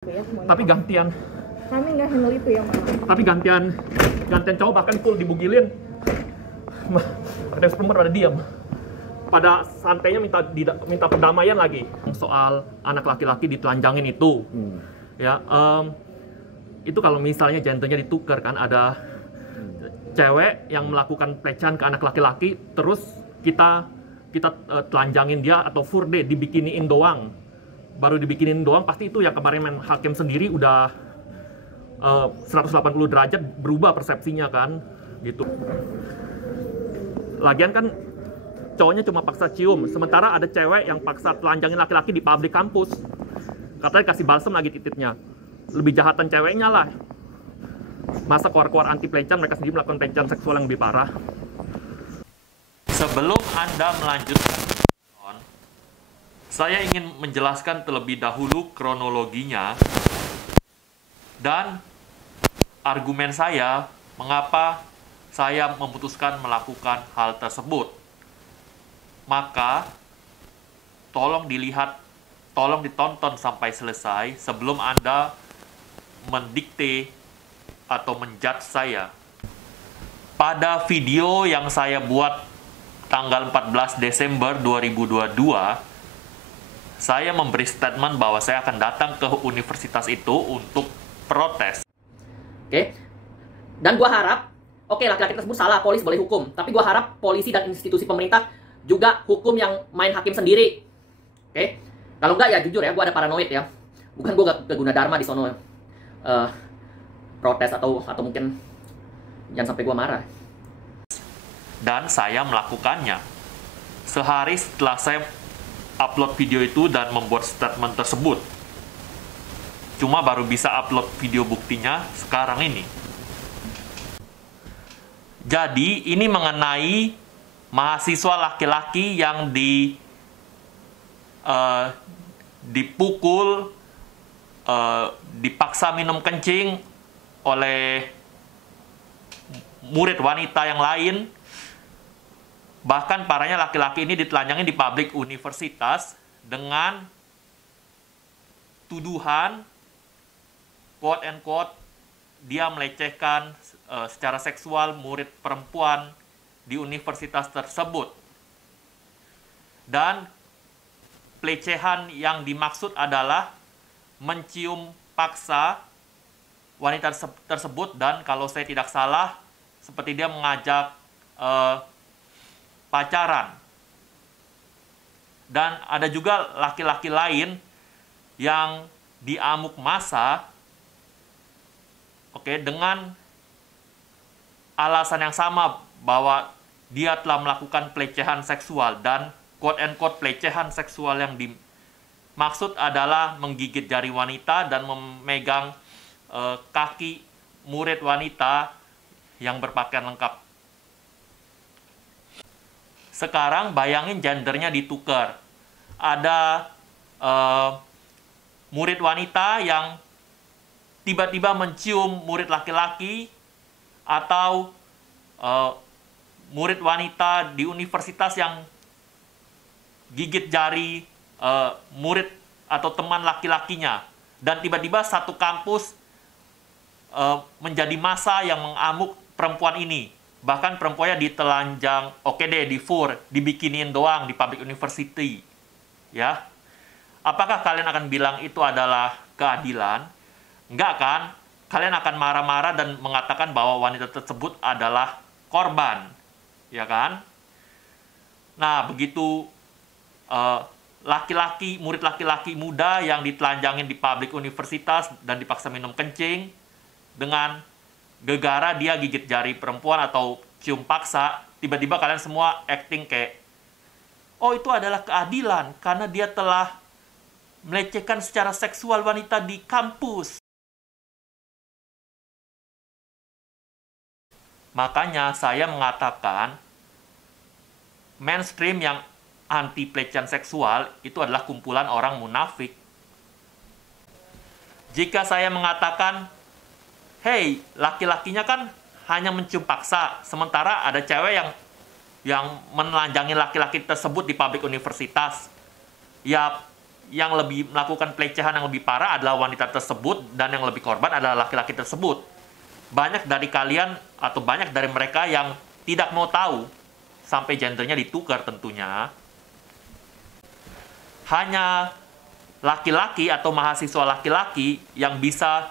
Ya, tapi gantian. Kami nggak handle itu ya, Mama. Tapi gantian cowok bahkan full dibugilin. Ada perempuan pada diam. Pada santainya minta perdamaian lagi. Soal anak laki-laki ditelanjangin itu. Ya, itu kalau misalnya gendernya ditukar kan, ada cewek yang melakukan pelecehan ke anak laki-laki, terus kita telanjangin dia atau furde dibikiniin doang. Baru dibikinin doang, pasti itu yang kemarin hakim sendiri udah 180 derajat berubah persepsinya kan, gitu. Lagian kan cowoknya cuma paksa cium, sementara ada cewek yang paksa telanjangin laki-laki di publik kampus. Katanya kasih balsem lagi titiknya. Lebih jahatan ceweknya lah. Masa keluar-keluar anti pelecehan, mereka sendiri melakukan pelecehan seksual yang lebih parah. Sebelum Anda melanjutkan, saya ingin menjelaskan terlebih dahulu kronologinya dan argumen saya mengapa saya memutuskan melakukan hal tersebut. Maka tolong dilihat, tolong ditonton sampai selesai sebelum Anda mendikte atau menjudge saya. Pada video yang saya buat tanggal 14 Desember 2022, saya memberi statement bahwa saya akan datang ke universitas itu untuk protes. Oke. Dan gua harap, oke, laki-laki tersebut salah, polisi boleh hukum. Tapi gua harap polisi dan institusi pemerintah juga hukum yang main hakim sendiri. Oke. Kalau enggak ya jujur ya, gua ada paranoid ya. Bukan gua gak guna dharma di sono protes atau mungkin jangan sampai gua marah. Dan saya melakukannya. Sehari setelah saya upload video itu dan membuat statement tersebut. Cuma baru bisa upload video buktinya sekarang ini. Jadi ini mengenai mahasiswa laki-laki yang dipukul, dipaksa minum kencing oleh murid wanita yang lain. Bahkan parahnya laki-laki ini ditelanjangin di publik universitas dengan tuduhan quote and quote dia melecehkan secara seksual murid perempuan di universitas tersebut. Dan pelecehan yang dimaksud adalah mencium paksa wanita tersebut, dan kalau saya tidak salah seperti dia mengajak pacaran. Dan ada juga laki-laki lain yang diamuk massa, oke, dengan alasan yang sama bahwa dia telah melakukan pelecehan seksual, dan quote and quote pelecehan seksual yang dimaksud adalah menggigit jari wanita dan memegang kaki murid wanita yang berpakaian lengkap. Sekarang bayangin gendernya ditukar. Ada murid wanita yang tiba-tiba mencium murid laki-laki, atau murid wanita di universitas yang gigit jari murid atau teman laki-lakinya. Dan tiba-tiba satu kampus menjadi massa yang mengamuk perempuan ini. Bahkan perempuannya ditelanjang, oke deh, di fur, dibikinin doang di public university. Ya. Apakah kalian akan bilang itu adalah keadilan? Enggak kan? Kalian akan marah-marah dan mengatakan bahwa wanita tersebut adalah korban. Ya kan? Nah, begitu murid laki-laki muda yang ditelanjangin di public universitas dan dipaksa minum kencing, dengan gegara dia gigit jari perempuan atau cium paksa, tiba-tiba kalian semua acting kayak, oh itu adalah keadilan karena dia telah melecehkan secara seksual wanita di kampus. Makanya saya mengatakan mainstream yang anti pelecehan seksual itu adalah kumpulan orang munafik. Jika saya mengatakan, hey, laki-lakinya kan hanya mencium paksa, sementara ada cewek yang menelanjangi laki-laki tersebut di publik universitas. Ya yang lebih melakukan pelecehan yang lebih parah adalah wanita tersebut, dan yang lebih korban adalah laki-laki tersebut. Banyak dari kalian atau banyak dari mereka yang tidak mau tahu sampai gendernya ditukar tentunya. Hanya laki-laki atau mahasiswa laki-laki yang bisa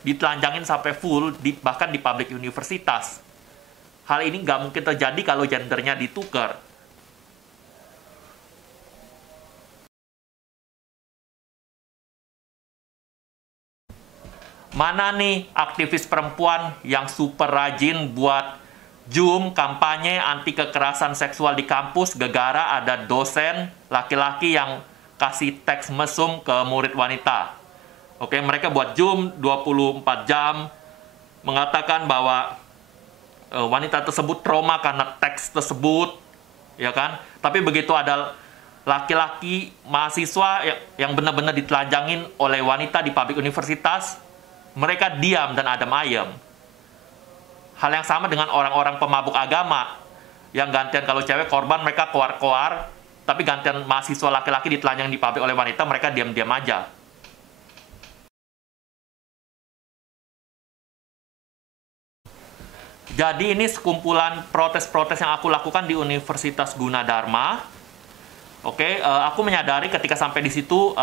ditelanjangin sampai full, bahkan di public universitas. Hal ini nggak mungkin terjadi kalau gendernya ditukar. Mana nih aktivis perempuan yang super rajin buat Zoom kampanye anti kekerasan seksual di kampus gara-gara ada dosen laki-laki yang kasih teks mesum ke murid wanita. Oke, mereka buat Zoom 24 jam mengatakan bahwa wanita tersebut trauma karena teks tersebut, ya kan? Tapi begitu ada laki-laki mahasiswa yang benar-benar ditelanjangin oleh wanita di public universitas, mereka diam dan adem ayem. Hal yang sama dengan orang-orang pemabuk agama yang gantian kalau cewek korban mereka koar-koar, tapi gantian mahasiswa laki-laki ditelanjang di publik oleh wanita, mereka diam-diam aja. Jadi ini sekumpulan protes-protes yang aku lakukan di Universitas Gunadarma. Oke, aku menyadari ketika sampai di situ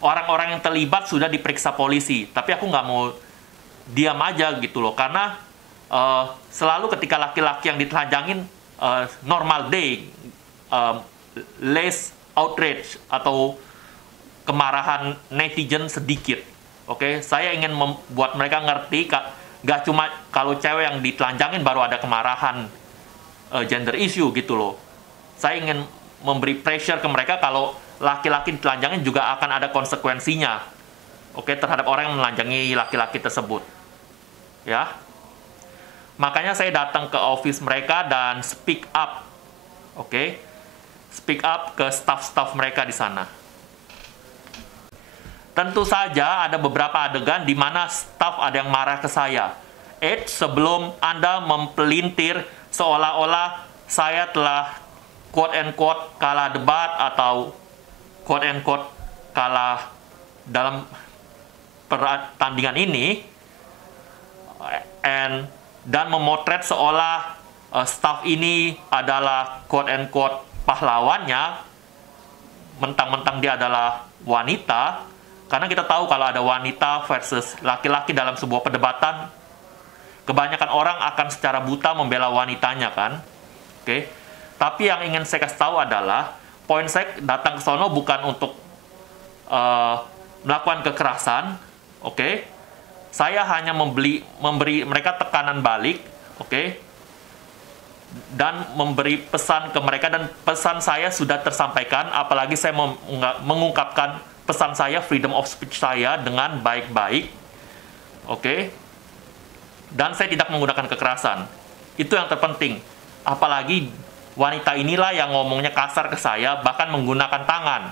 orang-orang yang terlibat sudah diperiksa polisi, tapi aku nggak mau diam aja gitu loh, karena selalu ketika laki-laki yang ditelanjangin normal day, less outrage atau kemarahan netizen sedikit. Oke, saya ingin membuat mereka ngerti, nggak cuma kalau cewek yang ditelanjangin baru ada kemarahan gender issue gitu loh. Saya ingin memberi pressure ke mereka kalau laki-laki ditelanjangin juga akan ada konsekuensinya, oke, terhadap orang yang menelanjangi laki-laki tersebut, ya. Makanya saya datang ke office mereka dan speak up, oke, speak up ke staff-staff mereka di sana. Tentu saja ada beberapa adegan di mana staff ada yang marah ke saya. Sebelum Anda mempelintir seolah-olah saya telah quote-unquote kalah debat atau quote-unquote kalah dalam pertandingan ini, dan memotret seolah staff ini adalah quote-unquote pahlawannya, mentang-mentang dia adalah wanita, karena kita tahu kalau ada wanita versus laki-laki dalam sebuah perdebatan, kebanyakan orang akan secara buta membela wanitanya kan, oke. Tapi yang ingin saya kasih tahu adalah, poin saya datang ke sono bukan untuk melakukan kekerasan, oke. Saya hanya memberi mereka tekanan balik, oke, dan memberi pesan ke mereka, dan pesan saya sudah tersampaikan, apalagi saya mengungkapkan pesan saya, freedom of speech saya dengan baik-baik, oke, dan saya tidak menggunakan kekerasan. Itu yang terpenting. Apalagi wanita inilah yang ngomongnya kasar ke saya, bahkan menggunakan tangan.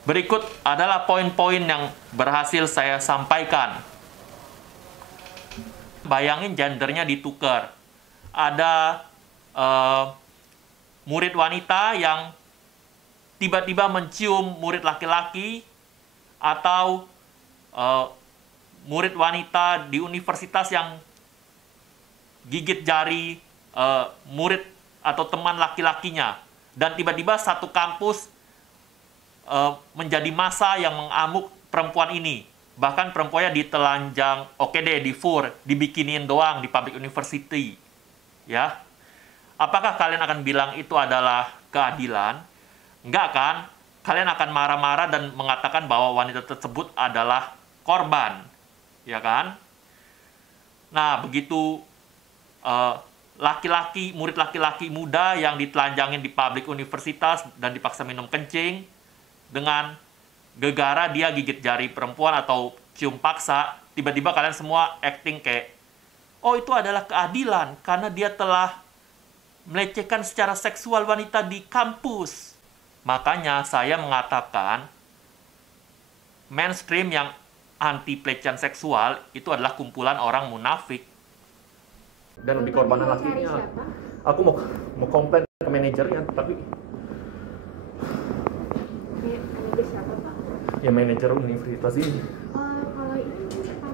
Berikut adalah poin-poin yang berhasil saya sampaikan. Bayangin gendernya ditukar. Ada murid wanita yang tiba-tiba mencium murid laki-laki, atau murid wanita di universitas yang gigit jari murid atau teman laki-lakinya, dan tiba-tiba satu kampus menjadi massa yang mengamuk perempuan ini. Bahkan perempuannya ditelanjang, oke deh, dibikinin doang di public university, ya. Apakah kalian akan bilang itu adalah keadilan? Enggak kan? Kalian akan marah-marah dan mengatakan bahwa wanita tersebut adalah korban, ya kan? Nah, begitu murid laki-laki muda yang ditelanjangin di public universitas dan dipaksa minum kencing dengan gegara dia gigit jari perempuan atau cium paksa, tiba-tiba kalian semua acting kayak, oh itu adalah keadilan karena dia telah melecehkan secara seksual wanita di kampus. Makanya saya mengatakan mainstream yang anti pelecehan seksual itu adalah kumpulan orang munafik. Dan lebih korban lakinya. Aku mau komplain ke manajernya, tapi Ya manajer universitas ini. Kalau ini kamu siapa?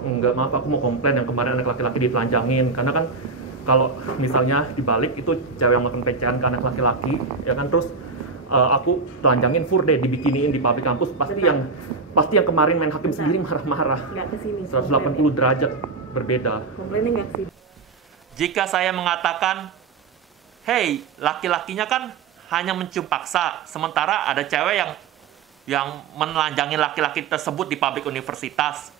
Enggak, maaf, aku mau komplain yang kemarin anak laki-laki ditelanjangin. Karena kan kalau misalnya dibalik itu cewek yang melakukan pelecehan ke anak laki-laki, ya kan, terus aku telanjangin deh, dibikiniin di publik kampus, pasti yang kemarin main hakim sendiri marah-marah. Nggak kesini. 180 derajat berbeda. Komplainnya nggak kesini. Jika saya mengatakan, hey, laki-lakinya kan hanya mencium paksa, sementara ada cewek yang menelanjangi laki-laki tersebut di publik universitas,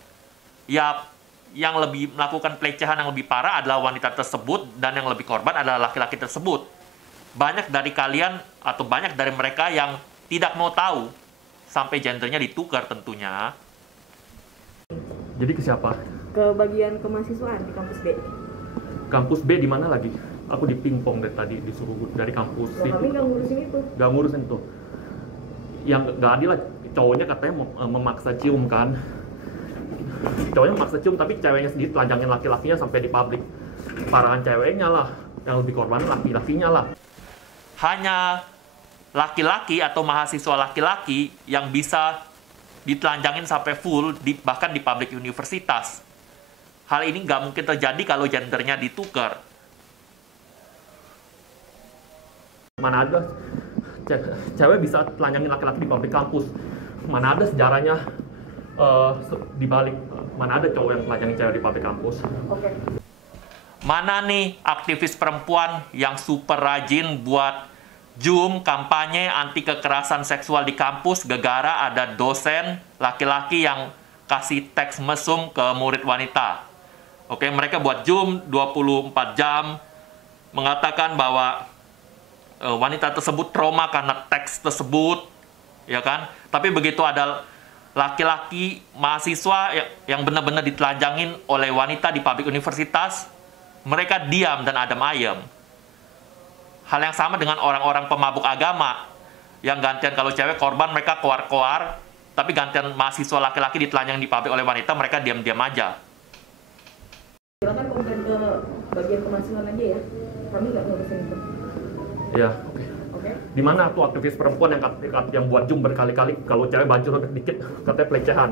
ya yang lebih melakukan pelecehan yang lebih parah adalah wanita tersebut, dan yang lebih korban adalah laki-laki tersebut. Banyak dari kalian atau banyak dari mereka yang tidak mau tahu sampai gendernya ditukar tentunya. Jadi ke siapa? Ke bagian kemahasiswaan di kampus B. Kampus B di mana lagi? Aku di pingpong dari tadi, disuruh dari kampus Loh, kami nggak ngurusin itu. Nggak ngurusin tuh. Yang nggak adil lah, cowoknya katanya memaksa cium kan. Cowoknya memaksa cium, tapi ceweknya sendiri telanjangin laki-lakinya sampai di publik. Parahan ceweknya lah, yang lebih korban laki-lakinya lah. Hanya laki-laki atau mahasiswa laki-laki yang bisa ditelanjangin sampai full, bahkan di publik universitas. Hal ini nggak mungkin terjadi kalau gendernya ditukar. Mana ada cewek bisa telanjangin laki-laki di publik kampus? Mana ada sejarahnya dibalik? Mana ada cowok yang telanjangin cewek di publik kampus? Oke. Mana nih aktivis perempuan yang super rajin buat Zoom kampanye anti kekerasan seksual di kampus gara-gara ada dosen laki-laki yang kasih teks mesum ke murid wanita. Oke, mereka buat Zoom 24 jam mengatakan bahwa wanita tersebut trauma karena teks tersebut, ya kan? Tapi begitu ada laki-laki mahasiswa yang benar-benar ditelanjangin oleh wanita di publik universitas, mereka diam dan adem ayem. Hal yang sama dengan orang-orang pemabuk agama yang gantian kalau cewek korban mereka koar-koar, tapi gantian mahasiswa laki-laki ditelanjang di publik oleh wanita, mereka diam-diam aja. Silakan komplain ke bagian kemahasiswaan aja ya. Kami nggak ngurusin itu. Ya, oke. Oke. Di mana tuh aktivis perempuan yang buat Zoom berkali-kali kalau cewek baju dikit katanya pelecehan.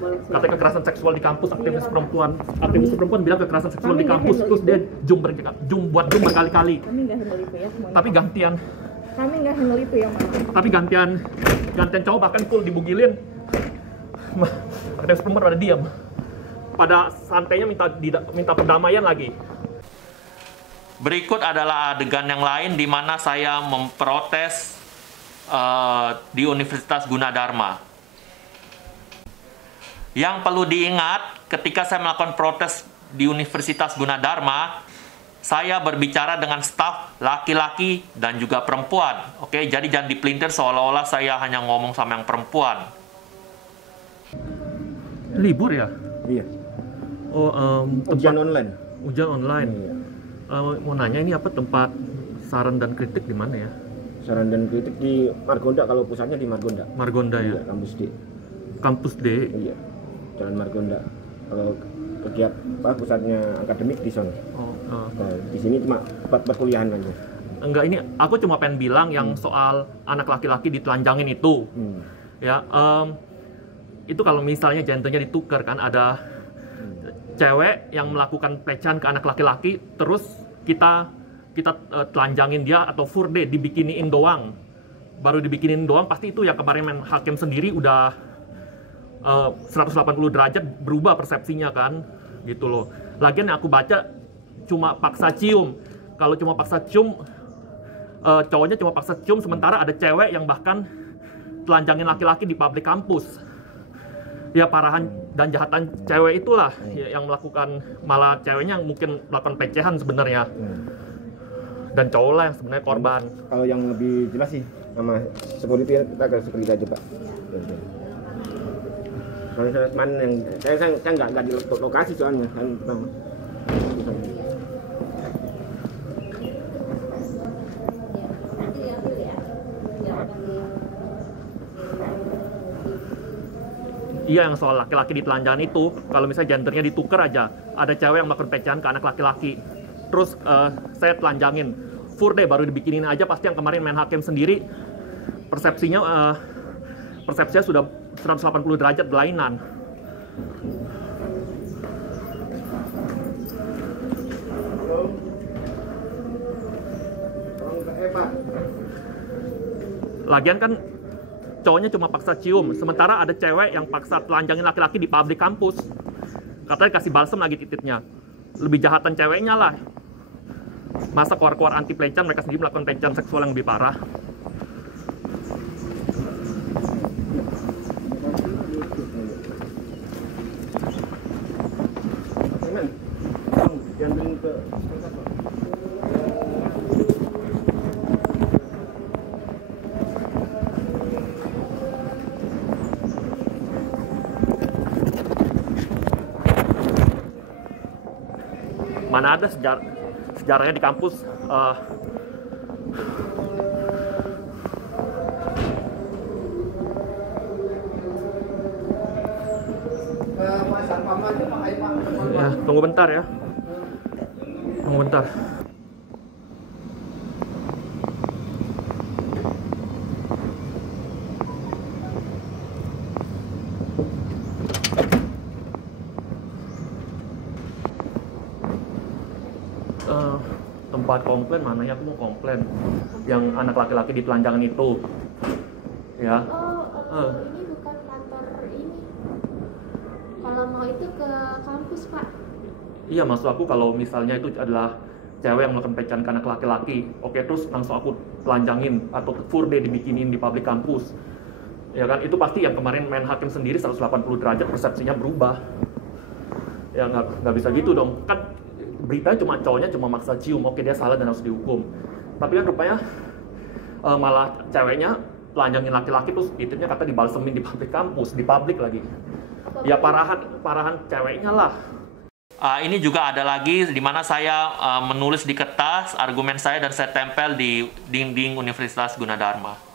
Katanya kekerasan seksual di kampus, aktivis perempuan bilang kekerasan seksual di kampus, terus dia buat Zoom berkali-kali. Kami nggak handle itu ya semuanya. Tapi gantian Kami nggak handle itu ya, Mas. Tapi gantian cowok bahkan full dibugilin. Aktivis perempuan pada diam. Pada santainya minta perdamaian lagi. Berikut adalah adegan yang lain di mana saya memprotes di Universitas Gunadarma. Yang perlu diingat, ketika saya melakukan protes di Universitas Gunadarma, saya berbicara dengan staf laki-laki dan juga perempuan. Oke, jadi jangan dipelintir seolah-olah saya hanya ngomong sama yang perempuan. Libur ya? Iya. Oh, Ujian online. Ujian online. Iya. Mau nanya ini apa tempat saran dan kritik di mana ya? Saran dan kritik di Margonda, kalau pusatnya di Margonda. Margonda ya? Iya, kampus D. Kampus D? Iya, Jalan Margonda. Kalau kegiatan pusatnya akademik di sana. Oh, Nah, di sini cuma tempat perkuliahan aja. Enggak, ini aku cuma pengen bilang yang soal anak laki-laki ditelanjangin itu. Ya, itu kalau misalnya gendernya ditukar kan, ada cewek yang melakukan pelecehan ke anak laki-laki, terus kita telanjangin dia atau furde dibikiniin doang. Baru dibikinin doang, pasti itu yang kemarin main hakim sendiri udah 180 derajat berubah persepsinya kan, gitu loh. Lagian yang aku baca cuma paksa cium. Kalau cuma paksa cium, cowoknya cuma paksa cium, sementara ada cewek yang bahkan telanjangin laki-laki di publik kampus. Ya parahan dan jahatan cewek itulah yang melakukan, malah ceweknya yang mungkin melakukan pelecehan sebenarnya. Dan cowok lah yang sebenarnya korban. Kalau yang lebih jelas sih sama security, kita ke security aja, Pak. Soalnya mana yang saya nggak di lokasi soalnya kan. Iya, yang soal laki-laki ditelanjangin itu, kalau misalnya gendernya ditukar aja, ada cewek yang melakukan pelecehan ke anak laki-laki, terus saya telanjangin, furde baru dibikinin aja, pasti yang kemarin main hakim sendiri persepsinya persepsinya sudah 180 derajat berlainan. Lagian kan cowoknya cuma paksa cium, sementara ada cewek yang paksa telanjangin laki-laki di publik kampus. Katanya kasih balsem lagi titiknya. Lebih jahatan ceweknya lah. Masa keluar-keluar anti pelecehan, mereka sendiri melakukan pelecehan seksual yang lebih parah. Mana ada sejarahnya di kampus ya, tunggu bentar ya. Tunggu bentar. Tempat komplain mana ya? Aku mau komplain yang anak laki-laki di telanjangan itu ya. Ini bukan kantor ini. Kalau mau itu ke kampus, Pak. Iya, maksud aku kalau misalnya itu adalah cewek yang melakukan pelecehan ke anak laki-laki, oke, terus langsung aku telanjangin atau fur deh dibikinin di publik kampus, ya kan? Itu pasti yang kemarin main hakim sendiri 180 derajat persepsinya berubah. Ya nggak bisa gitu dong, kan beritanya cowoknya cuma maksa cium, oke dia salah dan harus dihukum. Tapi kan rupanya malah ceweknya telanjangin laki-laki terus titiknya kata dibalsemin di publik kampus, di publik lagi. Ya parahan ceweknya lah. Ini juga ada lagi di mana saya menulis di kertas argumen saya dan saya tempel di dinding Universitas Gunadarma.